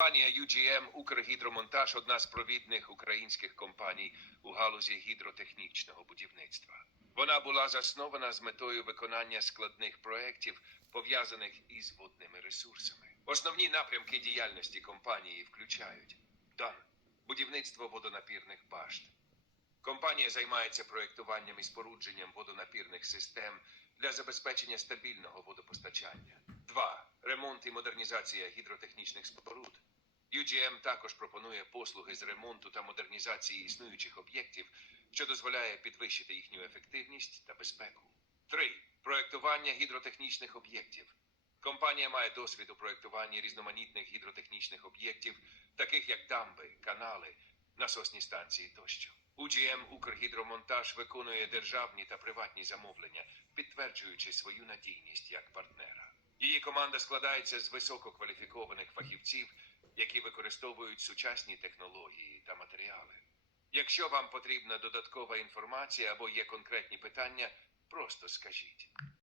Компанія UGM Укргідромонтаж одна з провідних українських компаній у галузі гідротехнічного будівництва. Вона була заснована з метою виконання складних проєктів, пов'язаних із водними ресурсами. Основні напрямки діяльності компанії включають дан будівництво водонапірних башт. Компанія займається проєктуванням і спорудженням водонапірних систем для забезпечення стабільного водопостачання. 2. Ремонт і модернізація гідротехнічних споруд. UGM також пропонує послуги з ремонту та модернізації існуючих об'єктів, що дозволяє підвищити їхню ефективність та безпеку. 3. Проєктування гідротехнічних об'єктів. Компанія має досвід у проєктуванні різноманітних гідротехнічних об'єктів, таких як дамби, канали, насосні станції тощо. UGM Укргідромонтаж виконує державні та приватні замовлення, підтверджуючи свою надійність як партнера. Її команда складається з висококваліфікованих фахівців, які використовують сучасні технології та матеріали. Якщо вам потрібна додаткова інформація або є конкретні питання, просто скажіть.